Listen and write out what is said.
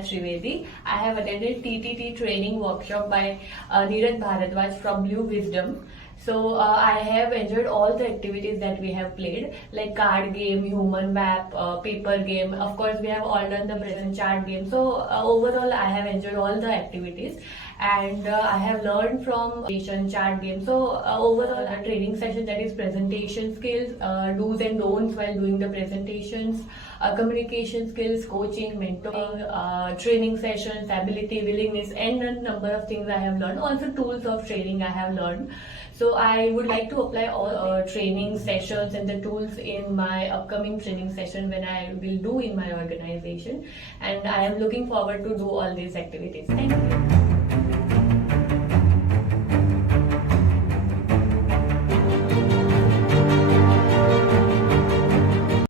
Naiya Trivedi. I have attended TTT training workshop by Neeraj Bhardwaj from Blue Wisdom. So I have enjoyed all the activities that we have played, like card game, human map, paper game. Of course, we have all done the present chart game. So overall, I have enjoyed all the activities, and I have learned from presentation chart game. So overall, a training session, that is presentation skills, do's and don'ts while doing the presentations, communication skills, coaching, mentoring, training sessions, ability, willingness, and a number of things I have learned. Also tools of training I have learned. So I would like to apply all training sessions and the tools in my upcoming training session when I will do in my organization, and I am looking forward to do all these activities. Thank you.